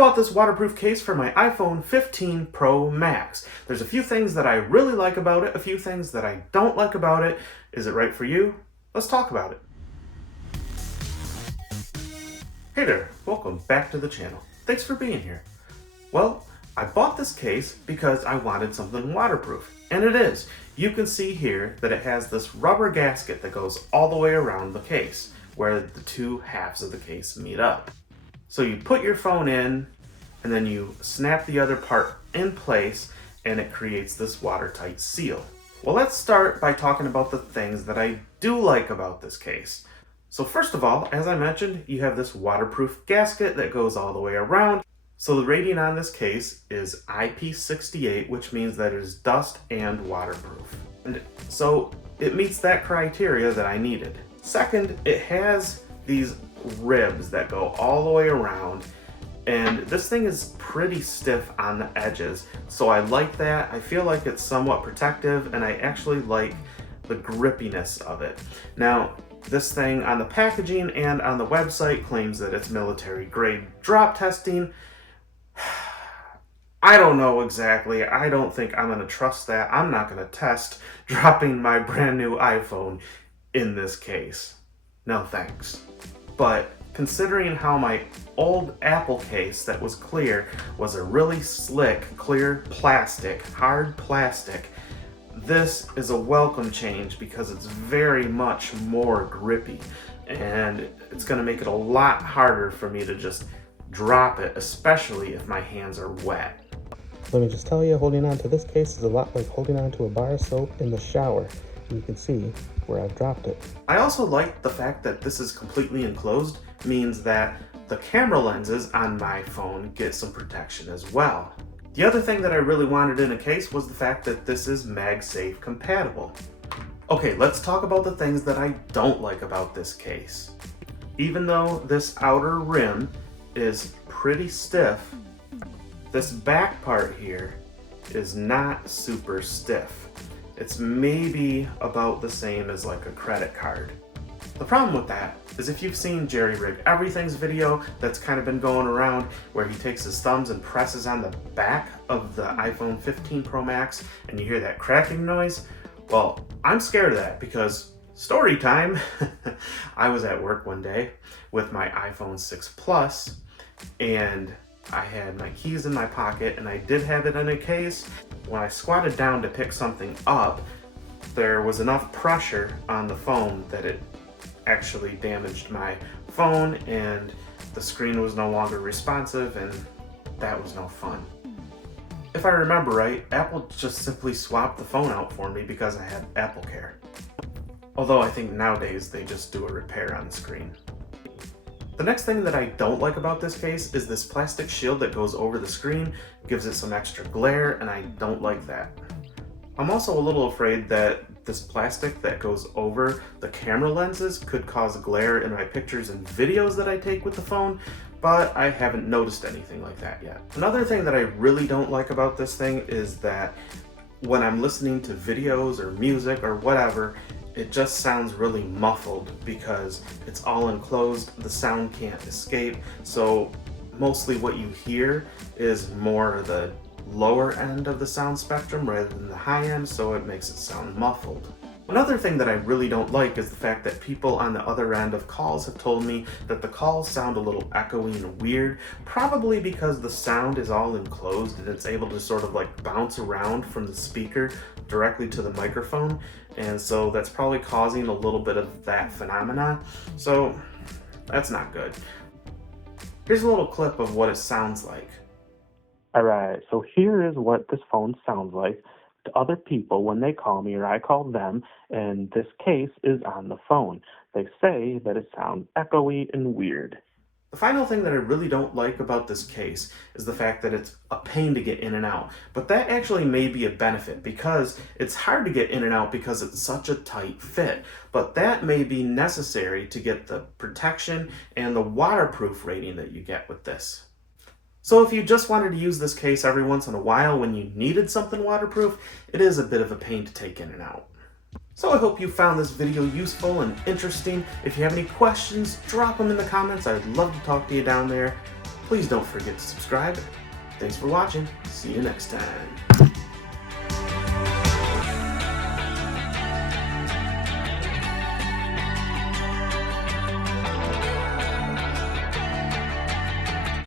bought this waterproof case for my iPhone 15 Pro Max. There's a few things that I really like about it, a few things that I don't like about it. Is it right for you? Let's talk about it. Hey there, welcome back to the channel. Thanks for being here. Well, I bought this case because I wanted something waterproof, and it is. You can see here that it has this rubber gasket that goes all the way around the case, where the two halves of the case meet up. So you put your phone in, and then you snap the other part in place, and it creates this watertight seal. Well, let's start by talking about the things that I do like about this case. So first of all, as I mentioned, you have this waterproof gasket that goes all the way around. So the rating on this case is IP68, which means that it is dust and waterproof. And so it meets that criteria that I needed. Second, it has these ribs that go all the way around, and this thing is pretty stiff on the edges, so I like that. I feel like it's somewhat protective, and I actually like the grippiness of it. Now, this thing on the packaging and on the website claims that it's military grade drop testing. I don't know exactly. I don't think I'm going to trust that. I'm not going to test dropping my brand new iPhone in this case. No thanks. But considering how my old Apple case that was clear was a really slick, clear plastic, hard plastic, this is a welcome change because it's very much more grippy, and it's going to make it a lot harder for me to just drop it, especially if my hands are wet. Let me just tell you, holding on to this case is a lot like holding on to a bar of soap in the shower. You can see where I've dropped it. I also like the fact that this is completely enclosed, means that the camera lenses on my phone get some protection as well. The other thing that I really wanted in a case was the fact that this is MagSafe compatible. Okay, let's talk about the things that I don't like about this case. Even though this outer rim is pretty stiff, this back part here is not super stiff. It's maybe about the same as like a credit card. The problem with that is if you've seen Jerry Rig Everything's video that's kind of been going around where he takes his thumbs and presses on the back of the iPhone 15 Pro Max and you hear that cracking noise, well, I'm scared of that because story time. I was at work one day with my iPhone 6 Plus and I had my keys in my pocket and I did have it in a case. When I squatted down to pick something up, there was enough pressure on the phone that it actually damaged my phone and the screen was no longer responsive, and that was no fun. If I remember right, Apple just simply swapped the phone out for me because I had Apple Care. Although I think nowadays they just do a repair on the screen. The next thing that I don't like about this case is this plastic shield that goes over the screen, gives it some extra glare, and I don't like that. I'm also a little afraid that this plastic that goes over the camera lenses could cause glare in my pictures and videos that I take with the phone, but I haven't noticed anything like that yet. Another thing that I really don't like about this thing is that when I'm listening to videos or music or whatever, it just sounds really muffled because it's all enclosed, the sound can't escape, so mostly what you hear is more the lower end of the sound spectrum rather than the high end, so it makes it sound muffled. Another thing that I really don't like is the fact that people on the other end of calls have told me that the calls sound a little echoey and weird, probably because the sound is all enclosed and it's able to sort of like bounce around from the speaker directly to the microphone, and so that's probably causing a little bit of that phenomena, so that's not good. Here's a little clip of what it sounds like. Alright, so here is what this phone sounds like to other people when they call me or I call them, and this case is on the phone. They say that it sounds echoey and weird. The final thing that I really don't like about this case is the fact that it's a pain to get in and out, but that actually may be a benefit because it's hard to get in and out because it's such a tight fit, but that may be necessary to get the protection and the waterproof rating that you get with this. So if you just wanted to use this case every once in a while when you needed something waterproof, it is a bit of a pain to take in and out. So I hope you found this video useful and interesting. If you have any questions, drop them in the comments. I'd love to talk to you down there. please don't forget to subscribe. Thanks for watching. See you next time.